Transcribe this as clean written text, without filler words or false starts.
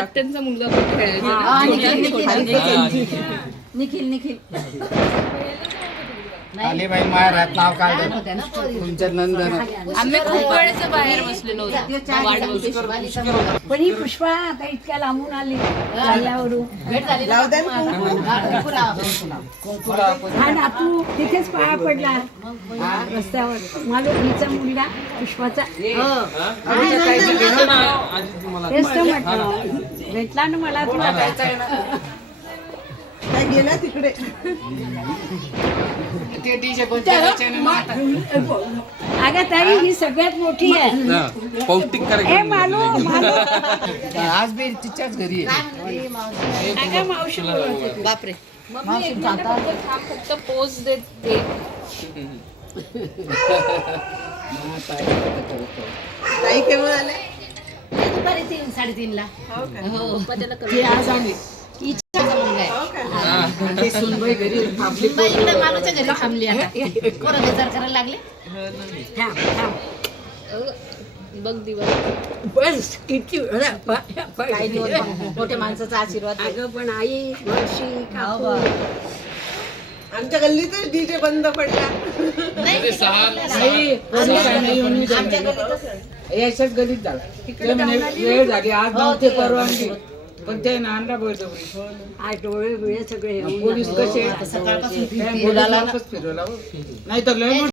आत्यांचा मुलगा पण खेळायचा. निखिल निखिल अलीबाई माहेरात नाव काढलं तुमच्या नंदन. आम्ही खूप वेळेचं बाहेर बसलेलो होतो. पण ही पुष्पा आता इतक्या लांबून आली जालन्यावरून. हा नातू तिथेच पाया पडला रस्त्यावर. माझा हिचा मुलगा पुष्पाचा. तेच तर म्हटलं भेटला ना मला तू. गेला तिकडे अगं ताई ही सगळ्यात मोठी आहे. पौष्टिक ए मालू मालू आज बी तिच्याच घरी आहे. अगं मावशी बोलत होती. बापरे मम्मी एक मिनिट फक्त पोज देते. ताई केव्हा आल्या? दुपारी 3-3:30 ला. ते आज आली. ते सुनबाई घरी थांबली. इकडे मालूच्या घरी थांबली आता. पोरं बेजार करायला लागले. थांब थांब बघ दिवाळी. बस किती काही दिवस मोठ्या माणसाचा आशीर्वाद. अगं पण आई मावशी काकू आमच्या गल्लीतच डीजे बंद पडला. आमच्या याच्याच गलीत झाला. ते म्हणे वेळ झाली आज नव्हते परवानगी पण ते नांदा बळजबरी. आज डोळे बिळे सगळे पोलीस कसे सकाळपासून फिरवला नाही तर लय